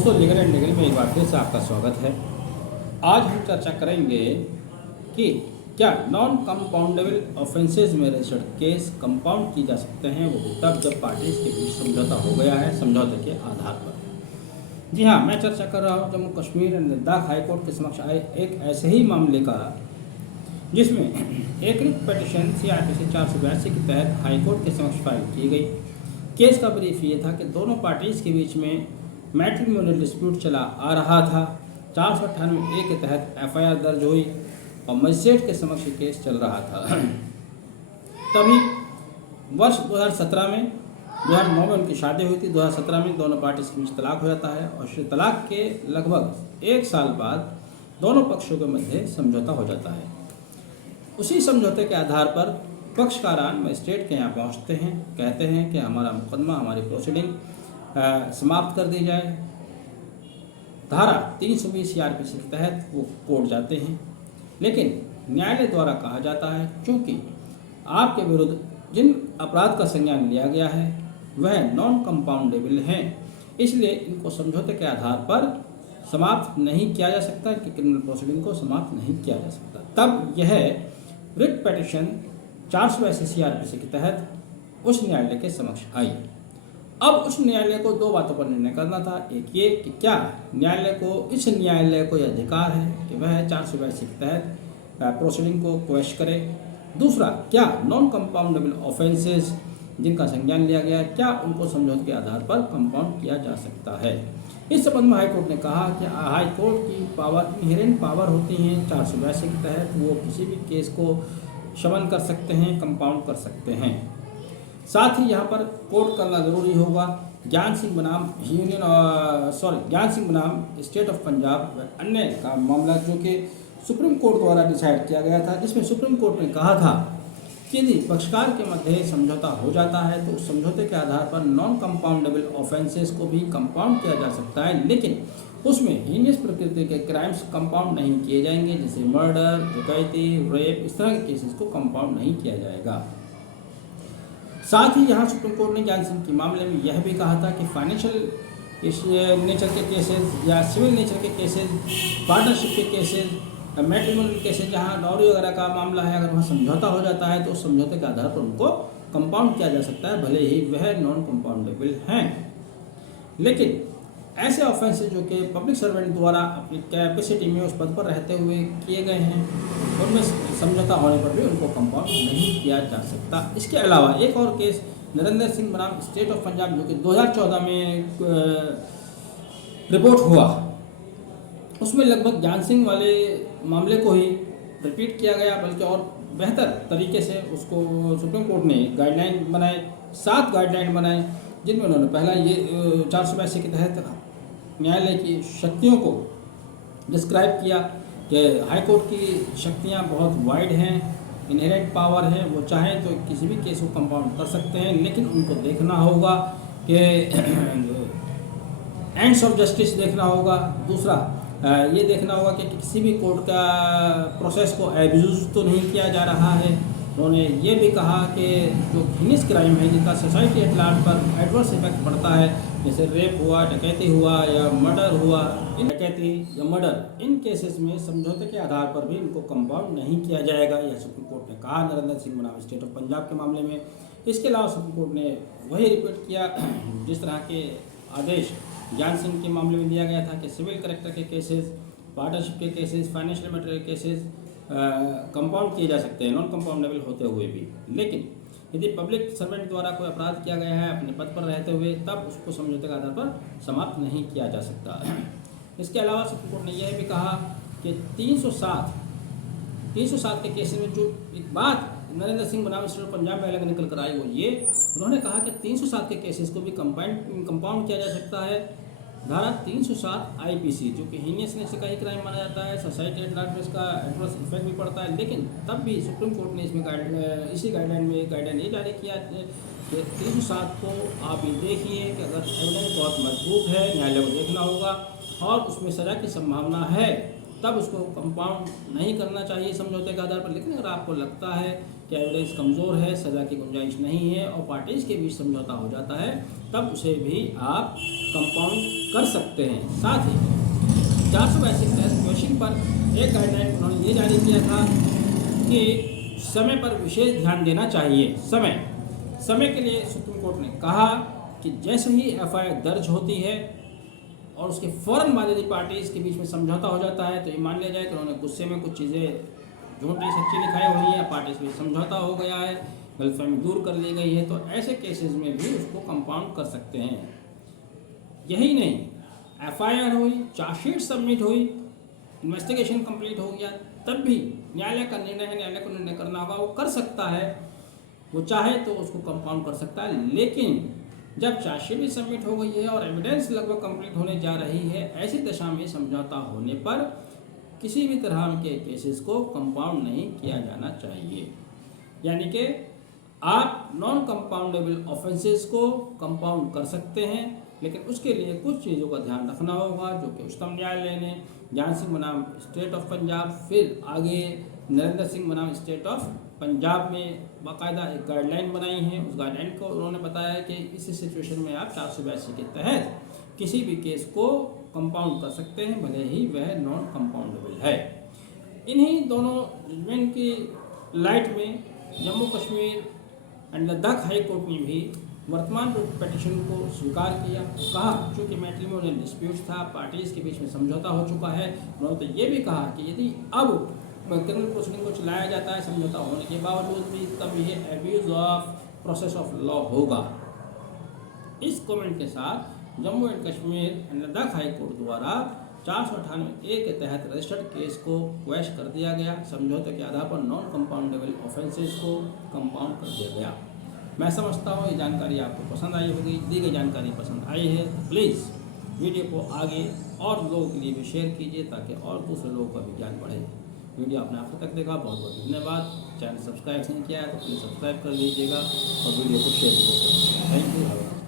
दोस्तों, legal and legal में एक बार फिर से आपका स्वागत है। आज हम चर्चा करेंगे कि क्या नॉन कंपाउंडेबल ऑफेंसेज में रजिस्टर्ड केस कंपाउंड की जा सकते हैं, वो भी तब जब पार्टीज के बीच समझौता हो गया है समझौते के आधार पर। जी हाँ, मैं चर्चा कर रहा हूँ जम्मू कश्मीर एंड लद्दाख हाईकोर्ट के समक्ष आए एक ऐसे ही मामले का, जिसमें एक रिट पिटीशन CRPC 482 के तहत हाईकोर्ट के समक्ष फाइल की गई। केस का ब्रीफ ये था कि दोनों पार्टीज के बीच में मैट्रिमोनियल डिस्प्यूट चला आ रहा था। 498A के तहत FIR दर्ज हुई और मजिस्ट्रेट के समक्ष केस चल रहा था। तभी वर्ष 2017 में 2009 में उनकी शादी हुई थी। 2017 में दोनों पार्टी के बीच तलाक हो जाता है और तलाक के लगभग 1 साल बाद दोनों पक्षों के मध्य समझौता हो जाता है। उसी समझौते के आधार पर पक्षकारान मजिस्ट्रेट के यहाँ पहुँचते हैं, कहते हैं कि हमारा मुकदमा, हमारी प्रोसीडिंग समाप्त कर दी जाए। धारा 320 CRPC के तहत वो कोर्ट जाते हैं, लेकिन न्यायालय द्वारा कहा जाता है चूँकि आपके विरुद्ध जिन अपराध का संज्ञान लिया गया है वह नॉन कंपाउंडेबल हैं, इसलिए इनको समझौते के आधार पर समाप्त नहीं किया जा सकता, कि क्रिमिनल प्रोसीडिंग को समाप्त नहीं किया जा सकता। तब यह रिट पिटीशन 482 CRPC के तहत उच्च न्यायालय के समक्ष आई। अब उच्च न्यायालय को 2 बातों पर निर्णय करना था। एक ये कि क्या इस न्यायालय को यह अधिकार है कि वह 482 के तहत प्रोसीडिंग को क्वेश करे। दूसरा, क्या नॉन कंपाउंडेबल ऑफेंसेस जिनका संज्ञान लिया गया है, क्या उनको समझौते के आधार पर कंपाउंड किया जा सकता है। इस संबंध में हाईकोर्ट ने कहा कि हाईकोर्ट की पावर, इनहेरेंट पावर होती हैं 482 के तहत, वो किसी भी केस को शमन कर सकते हैं, कंपाउंड कर सकते हैं। साथ ही यहाँ पर कोर्ट करना ज़रूरी होगा। ज्ञान सिंह बनाम स्टेट ऑफ पंजाब व अन्य का मामला, जो कि सुप्रीम कोर्ट द्वारा डिसाइड किया गया था, जिसमें सुप्रीम कोर्ट ने कहा था कि यदि पक्षकार के मध्य समझौता हो जाता है तो उस समझौते के आधार पर नॉन कंपाउंडेबल ऑफेंसेस को भी कंपाउंड किया जा सकता है, लेकिन उसमें हीनियस प्रकृति के क्राइम्स कंपाउंड नहीं किए जाएंगे, जैसे मर्डर, डकैती, रेप, इस तरह के केसेस को कंपाउंड नहीं किया जाएगा। साथ ही यहाँ सुप्रीम कोर्ट ने ज्ञान सिंह के मामले में यह भी कहा था कि फाइनेंशियल नेचर के केसेस या सिविल नेचर के केसेस, पार्टनरशिप के केसेस, मैट्रिमोनियल केसेस, जहाँ डॉरी वगैरह का मामला है, अगर वहाँ समझौता हो जाता है तो उस समझौते के आधार पर उनको कंपाउंड किया जा सकता है, भले ही वह नॉन कंपाउंडेबल हैं। लेकिन ऐसे ऑफेंसेस जो कि पब्लिक सर्वेंट द्वारा अपनी कैपेसिटी में उस पद पर रहते हुए किए गए हैं, उनमें समझौता होने पर भी उनको कंपाउंड नहीं किया जा सकता। इसके अलावा एक और केस नरेंद्र सिंह बनाम स्टेट ऑफ पंजाब, जो कि 2014 में रिपोर्ट हुआ, उसमें लगभग ज्ञान सिंह वाले मामले को ही रिपीट किया गया, बल्कि और बेहतर तरीके से उसको सुप्रीम कोर्ट ने गाइडलाइन बनाए, 7 गाइडलाइन बनाए, जिनमें उन्होंने पहला ये 482 के तहत न्यायालय की शक्तियों को डिस्क्राइब किया कि हाई कोर्ट की शक्तियां बहुत वाइड हैं, इनहेरेंट पावर है, वो चाहें तो किसी भी केस को कंपाउंड कर सकते हैं, लेकिन उनको देखना होगा कि एंड्स ऑफ जस्टिस देखना होगा। दूसरा ये देखना होगा कि किसी भी कोर्ट का प्रोसेस को एब्यूज तो नहीं किया जा रहा है। उन्होंने ये भी कहा कि जो हिनियस क्राइम है, जिनका सोसाइटी एट लार्ज पर एडवर्स इफेक्ट पड़ता है, जैसे रेप हुआ, डकैती हुआ या मर्डर हुआ, इन डकैती या मर्डर, इन केसेस में समझौते के आधार पर भी इनको कंपाउंड नहीं किया जाएगा, यह सुप्रीम कोर्ट ने कहा नरेंद्र सिंह बनाम स्टेट ऑफ पंजाब के मामले में। इसके अलावा सुप्रीम कोर्ट ने वही रिपीट किया जिस तरह के आदेश ज्ञान सिंह के मामले में दिया गया था कि सिविल करेक्टर के केसेस, पार्टनरशिप के केसेस, फाइनेंशियल मैटर के केसेस कंपाउंड किए जा सकते हैं, नॉन कंपाउंडेबल होते हुए भी। लेकिन यदि पब्लिक सर्वेंट द्वारा कोई अपराध किया गया है अपने पद पर रहते हुए, तब उसको समझौते के आधार पर समाप्त नहीं किया जा सकता। इसके अलावा सुप्रीम कोर्ट ने यह भी कहा कि 307 के केसेस में जो एक बात नरेंद्र सिंह बनाम स्टेट ऑफ पंजाब में अलग निकल कर आई, वो ये, उन्होंने कहा कि 307 के केसेस को भी कंपाउंड किया जा सकता है। धारा 307 IPC, जो कि हीनियस नेचर का ही क्राइम माना जाता है, सोसाइटी एट लार्ज में इसका एडवर्स इफेक्ट भी पड़ता है, लेकिन तब भी सुप्रीम कोर्ट ने इसमें इसी गाइडलाइन में एक गाइडलाइन ये जारी किया कि 307 को आप ये देखिए कि अगर एविडेंस बहुत मजबूत है, न्यायालय को देखना होगा और उसमें सज़ा की संभावना है, तब उसको कंपाउंड नहीं करना चाहिए समझौते के आधार पर। लेकिन अगर आपको लगता है कि एविडेंस कमज़ोर है, सज़ा की गुंजाइश नहीं है और पार्टीज़ के बीच समझौता हो जाता है, तब उसे भी आप कंपाउंड कर सकते हैं। साथ ही 482 के तहत क्वेश्चन पर एक गाइडलाइन उन्होंने ये जारी किया था कि समय पर विशेष ध्यान देना चाहिए। समय के लिए सुप्रीम कोर्ट ने कहा कि जैसे ही एफआईआर दर्ज होती है और उसके फ़ौरन बाद यदि पार्टीज़ के बीच में समझौता हो जाता है तो ये मान लिया जाए कि उन्होंने गुस्से में कुछ चीज़ें झूठी सच्ची लिखाई हुई है, पार्टीज़ के बीच समझौता हो गया है, गलतफहमी दूर कर ली गई है, तो ऐसे केसेस में भी उसको कंपाउंड कर सकते हैं। यही नहीं, एफआईआर हुई, चार्जशीट सबमिट हुई, इन्वेस्टिगेशन कंप्लीट हो गया, तब भी न्यायालय का निर्णय है, न्यायालय को निर्णय करना होगा, वो कर सकता है, वो चाहे तो उसको कंपाउंड कर सकता है। लेकिन जब चार्जशीट भी सबमिट हो गई है और एविडेंस लगभग कंप्लीट होने जा रही है, ऐसी दशा में समझौता होने पर किसी भी तरह के केसेस को कंपाउंड नहीं किया जाना चाहिए। यानी कि आप नॉन कंपाउंडेबल ऑफेंसेस को कंपाउंड कर सकते हैं, लेकिन उसके लिए कुछ चीज़ों का ध्यान रखना होगा, जो कि उच्चतम न्यायालय ने ज्ञान सिंह बनाम स्टेट ऑफ पंजाब, फिर आगे नरेंद्र सिंह बनाम स्टेट ऑफ पंजाब में बाकायदा एक गाइडलाइन बनाई है। उस गाइडलाइन को उन्होंने बताया है कि इस सिचुएशन में आप 482 के तहत किसी भी केस को कंपाउंड कर सकते हैं, भले ही वह नॉन कंपाउंडेबल है। इन्हीं दोनों जजमेंट की लाइट में Jammu Kashmir and Ladakh high court ने भी वर्तमान पिटीशन को स्वीकार किया। कहा चूँकि मैट्रिमोनियल डिस्प्यूट था, पार्टीज़ के बीच में समझौता हो चुका है, उन्होंने तो ये भी कहा कि यदि अब क्रिमिनल प्रोसीडिंग को चलाया जाता है समझौता होने के बावजूद भी, तब ये abuse of process of law होगा। इस कमेंट के साथ Jammu and Kashmir and Ladakh high court द्वारा 498A के तहत रजिस्टर्ड केस को क्वैश कर दिया गया। समझौते के आधार पर नॉन कंपाउंडेबल ऑफेंसेस को कंपाउंड कर दिया गया। मैं समझता हूँ ये जानकारी आपको पसंद आई होगी। दी गई जानकारी पसंद आई है तो प्लीज़ वीडियो को आगे और लोगों के लिए भी शेयर कीजिए, ताकि और दूसरे लोगों का भी ज्ञान बढ़े। वीडियो आपने आखिर तक देखा, बहुत बहुत धन्यवाद। चैनल सब्सक्राइब नहीं किया है तो प्लीज़ सब्सक्राइब कर लीजिएगा और वीडियो को शेयर भी कर दीजिएगा। Thank you.